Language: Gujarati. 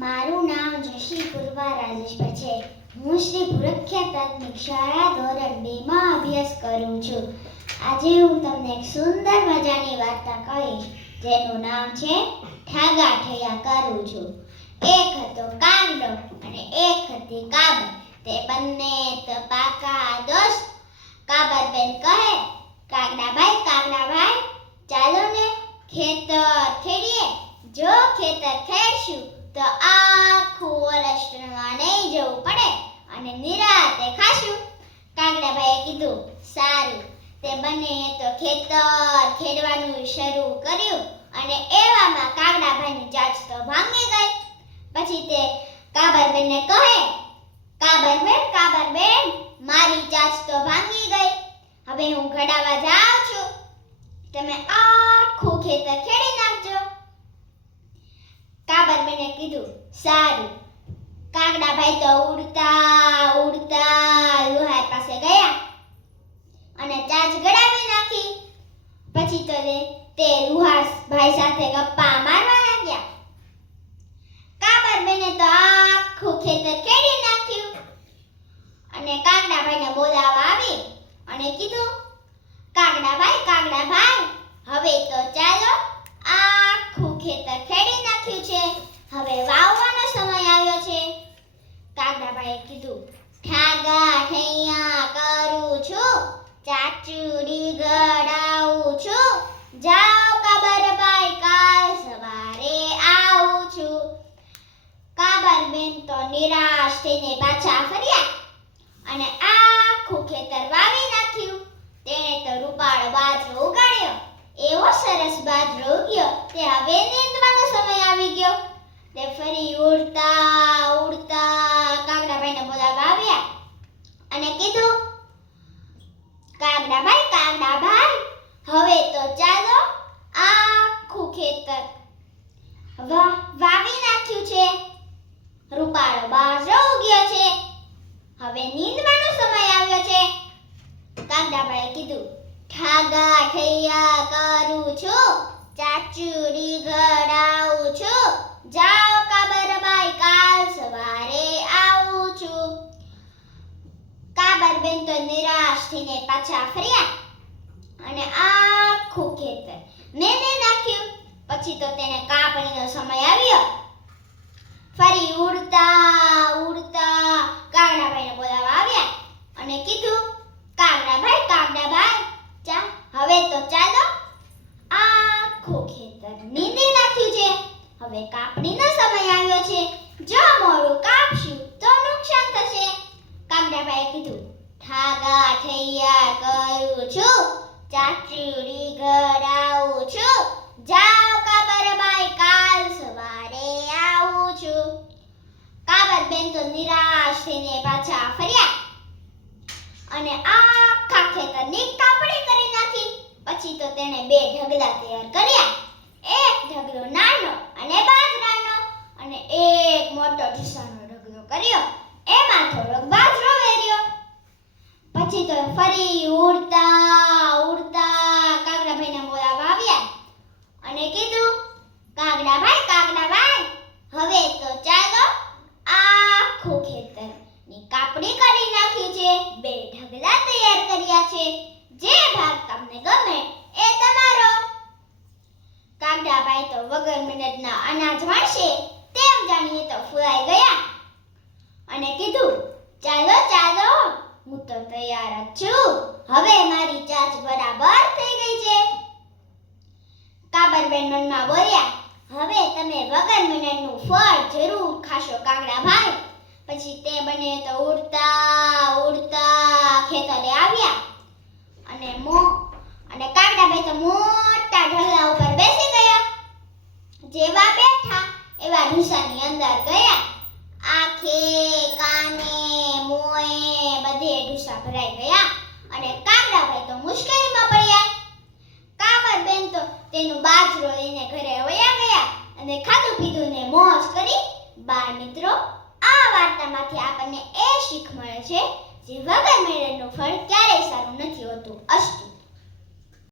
મારું નામ જશી પૂર્વા રાજેશભાઈ છે. હું શ્રી ભુરખિયા પ્રાથમિક શાળા ધોરણ 2 માં અભ્યાસ કરું છું. આજે હું તમને એક સુંદર મજાની વાર્તા કહીશ જેનું નામ છે ઠાગા ઠૈયા કરું છું. એક હતો કાગડો અને એક હતી કાબર. તે બંને તો પાકા દોસ્ત. કાબરબેન કહે, કાગડાભાઈ ચાલો ને ખેતર ખેડીએ. જો ખેતર ખેડશું તો આખું વર્ષ રણવા નહીં જવું પડે અને નિરાતે ખાશું. કાગડાભાઈએ કીધું, સારું. તે બંને તો ખેતર ખેડવાનું શરૂ કર્યું અને એવામાં કાગડાભાઈની ચાંચ તો ભાંગી ગઈ. પછી તે કાબરબેનને કહે, કાબરબેન મારી ચાંચ તો ભાંગી ગઈ. હવે હું ઘડાવા જાઉં છું. તમે આખું ખેતર ખેડી નાખજો. કાબરબેને કીધું, સારું. કાગડાભાઈ તો ઉડતા ઉડતા લુહાર પાસે ગયા અને ચાંચ ગળાવી નાખી. પછી તો તે લુહાર ભાઈ સાથે ગપ્પા મારવા લાગ્યા. કાબરબેને તો આખું ખેતર ખેડી નાખ્યું અને કાગડાભાઈને બોલાવવા આવી અને કીધું, કાગડાભાઈ હવે તો ચાલો, આખું ખેતર ખેડી નાખ્યું છે, હવે વાવવાનો સમય આવ્યો છે. કાગડાભાઈએ કીધું, ઠાગા ઠૈયા કરું છું, ચાચુડી ગળાવું છું, જાઓ કાબરભાઈ કાલ સવારે આવું છું. કાબરબેન તો નિરાશ થઈને પાછા ફર્યા અને આખું ખેતર વાવી નાખ્યું. તેણે તો રૂપાળો બાજરો ઉગાડ્યો. એવો સરસ બાજરો ઉગ્યો તે હવે નીંદવાનો સમય આવી ગયો. તે ફરી ઉડતા ઉડતા કાગડાભાઈને બોલાવવા આવ્યા અને કીધું, કાગડાભાઈ હવે તો ચાલો, આખું ખેતર વાવી નાખ્યું છે, રૂપાળો બાજરો ઉગ્યો છે, હવે નીંદવાનો સમય આવ્યો છે. કાગડાભાઈએ કીધું, ઠાગા ઠૈયા કરું છું, ચાચુડી ગળાવું છું, જાઓ કાબરભાઈ કાલ સવારે આવું છું. કાબરબેન તો નિરાશ થઈને પાછા ફર્યા અને આખું ખેતર નીંદી નાખ્યું. પછી તો તેને કાપણીનો સમય આવ્યો. ફરી ઉડતા ઉડતા કાગડાભાઈને બોલાવવા આવ્યા અને કીધું, કાગડાભાઈ હવે તો ચાલો, આખું ખેતર નીંદી નાખ્યું છે, હવે કાપણીનો સમય આવ્યો છે, જો મોડું કાપશું તો નુકસાન થશે. કાગડાભાઈએ કીધું, ઠાગા ઠૈયા કરું છું, ચાચુડી ગળાવું છું, જાઓ કાબરભાઈ કાલ સવારે આવું છું. કાબરબેન તો નિરાશ થઈને પાછા ફર્યા અને આખા ખેતરની કાપણી કરી નાખી. પછી તો તેણે 2 ઢગલા તૈયાર કર્યા. એક ઢગલો નાનો અને બાજરાનો અને એક મોટો ઢીસાનો ઢગલો કર્યો. એમાં થોડોક બાજરો વેર્યો. પછી તો ફરી ઉડતા ઉડતા કાગડાભાઈને બોલાવવા આવ્યા અને કીધું, કાગડાભાઈ હવે તો ચાલો, આખું ખેતરની કાપણી કરી નાખ્યું છે, 2 ઢગલા તૈયાર કર્યા છે, જે ભાગ તમને ગમે એ તમારો. કાગડાભાઈ તો વગર મહેનતના અનાજ વાળશે તેમ જાણીએ તો ફૂલાઈ ગયા અને કીધું, ચાલો હું તો તૈયાર જ છું, હવે મારી ચાંચ બરાબર થઈ ગઈ છે. કાબરબેન મનમાં બોલ્યા, હવે તમે વગર મહેનતનું ફળ જરૂર ખાશો કાગડાભાઈ. પછી તે બંને તો ઉડતા ઉડતા ખેતરે આવ્યા અને કાગડાભાઈ તો મોટા ઢગલા ઉપર બેસી ગયા. જેવા બેઠા એવા ઢૂસાની અંદર ગયા. આંખે કાને મોંએ બધે ઢૂસા ભરાઈ ગયા અને કાગડાભાઈ તો મુશ્કેલીમાં પડ્યા. કાબરબેન તો તેનું બાજરો લઈને ઘરે વયા ગયા અને ખાધું પીધું ને મોજ કરી. બાળ મિત્રો, આ વાર્તામાંથી આપણને એ શીખ મળે છે, જે વગર મહેનતનું ફળ ક્યારેય સારું નથી હોતું. અસ્તુ.